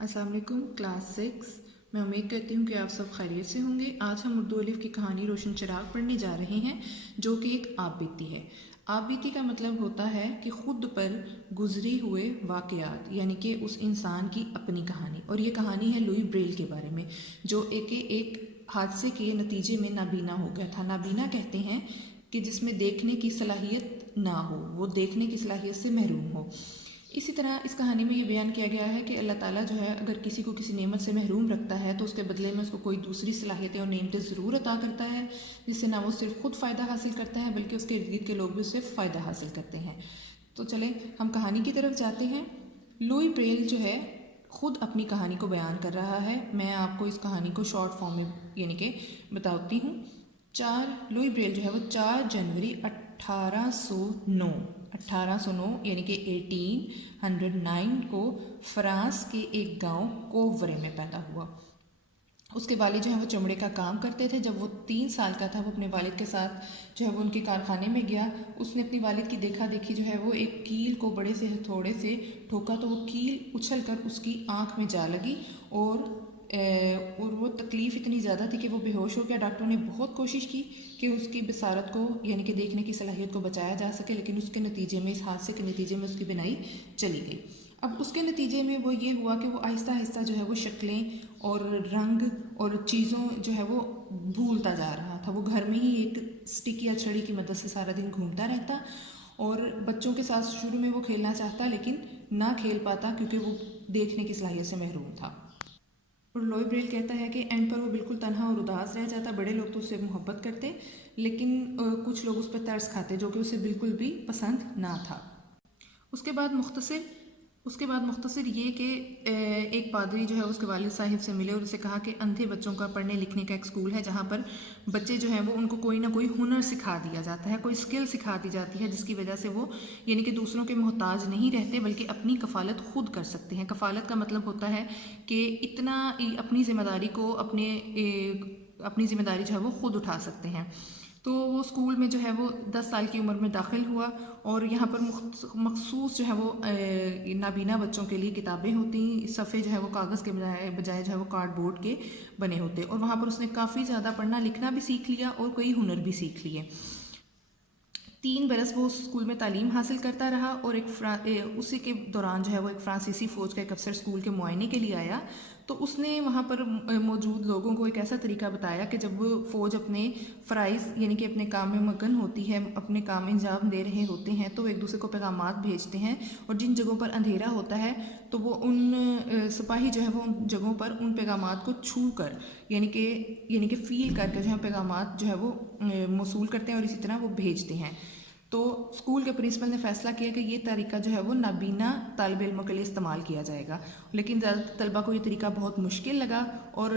अस्सलाम वालेकुम क्लास 6। मैं उम्मीद करती हूँ कि आप सब खैरियत से होंगे। आज हम उर्दू अलिफ़ की कहानी रोशन चिराग पढ़ने जा रहे हैं, जो कि एक आप बीती है। आप बीती का मतलब होता है कि ख़ुद पर गुज़रे हुए वाक़यात, यानी कि उस इंसान की अपनी कहानी। और ये कहानी है लुई ब्रेल के बारे में, जो एक हादसे के नतीजे में नाबीना हो गया था। नाबीना कहते हैं कि जिसमें देखने की सलाहियत ना हो, वो देखने की सलाहियत से महरूम हो। इसी तरह इस कहानी में ये बयान किया गया है कि अल्लाह ताला जो है अगर किसी को किसी नेमत से महरूम रखता है तो उसके बदले में उसको कोई दूसरी सलाहियतें और नेमतें ज़रूर अता करता है, जिससे ना वो सिर्फ खुद फ़ायदा हासिल करता है बल्कि उसके इर्द गिर्द के लोग भी उससे फ़ायदा हासिल करते हैं। तो चलें हम कहानी की तरफ जाते हैं। लुई ब्रेल जो है ख़ुद अपनी कहानी को बयान कर रहा है। मैं आपको इस कहानी को शॉर्ट फॉर्म में यानी कि बताती हूँ। लुई ब्रेल जो है वो 4 जनवरी 1809 यानी कि 1809 को फ्रांस के एक गांव कोवरे में पैदा हुआ। उसके वालिद जो है वो चमड़े का काम करते थे। जब वो 3 साल का था वो अपने वालिद के साथ जो है वो उनके कारखाने में गया। उसने अपनी वालिद की देखा देखी जो है वो एक कील को बड़े से हथौड़े से ठोका तो वो कील उछल कर उसकी आँख में जा लगी और वो तकलीफ़ इतनी ज़्यादा थी कि वो बेहोश हो गया। डॉक्टरों ने बहुत कोशिश की कि उसकी बसारत को यानी कि देखने की सलाहियत को बचाया जा सके, लेकिन उसके नतीजे में, इस हादसे के नतीजे में उसकी बिनाई चली गई। अब उसके नतीजे में वो ये हुआ कि वो आहिस्ता आहिस्ता जो है वो शक्लें और रंग और चीज़ों जो है वो भूलता जा रहा था। वो घर में ही एक स्टिक या छड़ी की मदद से सारा दिन घूमता रहता और बच्चों के साथ शुरू में वो खेलना चाहता लेकिन ना खेल पाता क्योंकि वो देखने की सलाहियत से महरूम था। और लुई ब्रेल कहता है कि एंड पर वो बिल्कुल तन्हा और उदास रह जाता। बड़े लोग तो उससे मोहब्बत करते लेकिन कुछ लोग उस पर तरस खाते, जो कि उसे बिल्कुल भी पसंद ना था। उसके बाद मुख्तसर ये कि एक पादरी जो है उसके वालिद साहिब से मिले और उसे कहा कि अंधे बच्चों का पढ़ने लिखने का एक स्कूल है जहाँ पर बच्चे जो हैं वो उनको कोई ना कोई हुनर सिखा दिया जाता है, कोई स्किल सिखा दी जाती है, जिसकी वजह से वो यानी कि दूसरों के मोहताज नहीं रहते बल्कि अपनी कफ़ालत खुद कर सकते हैं। कफ़ालत का मतलब होता है कि इतना अपनी ज़िम्मेदारी जो है वो ख़ुद उठा सकते हैं। तो वो स्कूल में जो है वो 10 साल की उम्र में दाखिल हुआ और यहाँ पर मखसूस जो है वो नाबीना बच्चों के लिए किताबें होती, सफ़े जो है वो कागज़ के बजाय जो है वो कार्डबोर्ड के बने होते और वहाँ पर उसने काफ़ी ज़्यादा पढ़ना लिखना भी सीख लिया और कई हुनर भी सीख लिए। 3 बरस वो उस स्कूल में तालीम हासिल करता रहा और उसी के दौरान जो है वो एक फ्रांसीसी फ़ौज का एक अफसर स्कूल के मुआयने के लिए आया। तो उसने वहाँ पर मौजूद लोगों को एक ऐसा तरीका बताया कि जब फ़ौज अपने फ़राइज़ यानी कि अपने काम में मगन होती है, अपने काम अंजाम दे रहे होते हैं, तो एक दूसरे को पैगामात भेजते हैं और जिन जगहों पर अंधेरा होता है तो वो उन सिपाही जो है वो उन जगहों पर उन पैगामात को छू कर यानी कि फ़ील करके जो है पैगामात जो है वो मौसूल करते हैं और इसी तरह वो भेजते हैं। तो स्कूल के प्रिंसिपल ने फैसला किया कि ये तरीका जो है वो नाबीना तालिब इल्मों के लिए इस्तेमाल किया जाएगा, लेकिन ज़्यादातर तलबा को ये तरीका बहुत मुश्किल लगा और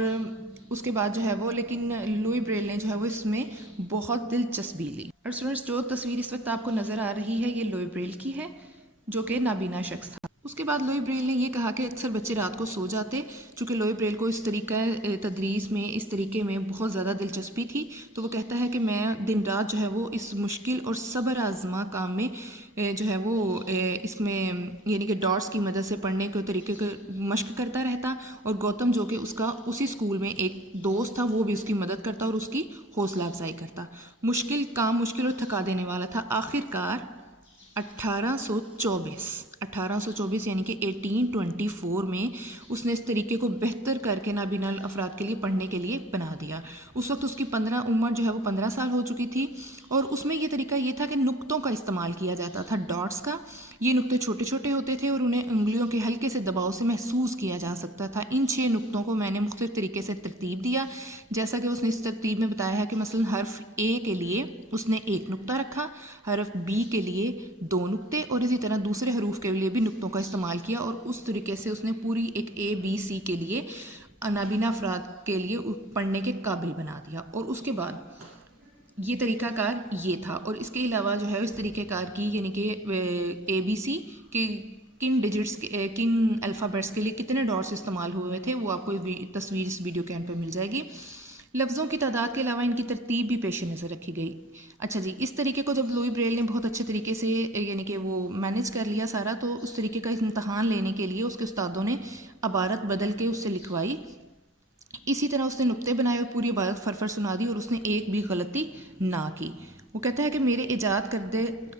उसके बाद जो है वो लेकिन लुई ब्रेल ने जो है वो इसमें बहुत दिलचस्पी ली। और स्टूडेंट्स, जो तस्वीर इस वक्त आपको नज़र आ रही है ये लुई ब्रेल की है, जो कि नाबीना शख्स था। उसके बाद लुई ब्रेल ने ये कहा कि अक्सर बच्चे रात को सो जाते। चूँकि लुई ब्रेल को इस तरीका तदरीस में, इस तरीके में बहुत ज़्यादा दिलचस्पी थी, तो वो कहता है कि मैं दिन रात जो है वो इस मुश्किल और सब्र आज़मा काम में जो है वो इसमें यानी कि डॉट्स की मदद से पढ़ने के तरीके को मश्क करता रहता और गौतम, जो कि उसका उसी स्कूल में एक दोस्त था, वो भी उसकी मदद करता और उसकी हौसला अफजाई करता। मुश्किल और थका देने वाला था। आखिरकार 1824 यानी कि 1824 में उसने इस तरीके को बेहतर करके नाबीना अफराद के लिए पढ़ने के लिए बना दिया। उस वक्त उसकी उम्र जो है वो 15 साल हो चुकी थी और उसमें ये तरीका ये था कि नुक्तों का इस्तेमाल किया जाता था, डॉट्स का। ये नुक्ते छोटे छोटे होते थे और उन्हें उंगलियों के हल्के से दबाव से महसूस किया जा सकता था। इन 6 नुक्तों को मैंने मुख्तलिफ तरीके से तरतीब दिया, जैसा कि उसने इस तरतीब में बताया है कि मसलन हर्फ ए के लिए उसने 1 नुक्ता रखा, हर्फ बी के लिए 2 नुक्ते और इसी तरह दूसरे हरूफ के लिए भी नुक्तों का इस्तेमाल किया और उस तरीके से उसने पूरी एक ए बी सी के लिए नाबीना अफराद के लिए पढ़ने के काबिल बना दिया। और उसके बाद ये तरीकाकार ये था और इसके अलावा जो है इस तरीक़ेकार की यानी कि ABC के किन अल्फ़ाबेट्स के लिए कितने डॉट्स इस्तेमाल हुए थे वो आपको तस्वीर इस वीडियो के एंड पर मिल जाएगी। लफ्ज़ों की तादाद के अलावा इनकी तरतीब भी पेश नज़र रखी गई। अच्छा जी, इस तरीके को जब लुई ब्रेल ने बहुत अच्छे तरीके से यानी कि वो मैनेज कर लिया सारा, तो उस तरीके का इम्तहान लेने के लिए उसके उस्तादों ने عبارت بدل کے اس سے لکھوائی. اسی طرح اس نے نقطے بنائے اور پوری عبارت فر سنا دی اور اس نے ایک بھی غلطی نہ کی. وہ کہتا ہے کہ میرے ایجاد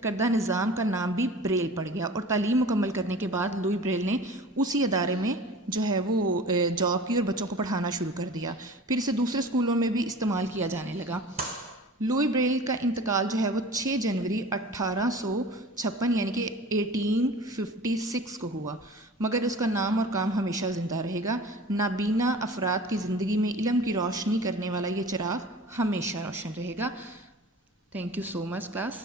کردہ نظام کا نام بھی بریل پڑ گیا اور تعلیم مکمل کرنے کے بعد لوئی بریل نے اسی ادارے میں جو ہے وہ جاب کی اور بچوں کو پڑھانا شروع کر دیا. پھر اسے دوسرے اسکولوں میں بھی استعمال کیا جانے لگا. لوئی بریل کا انتقال جو ہے وہ 6 جنوری 1856 یعنی کہ 1856 کو ہوا، مگر اس کا نام اور کام ہمیشہ زندہ رہے گا. نابینا افراد کی زندگی میں علم کی روشنی کرنے والا یہ چراغ ہمیشہ روشن رہے گا. Thank you so much class.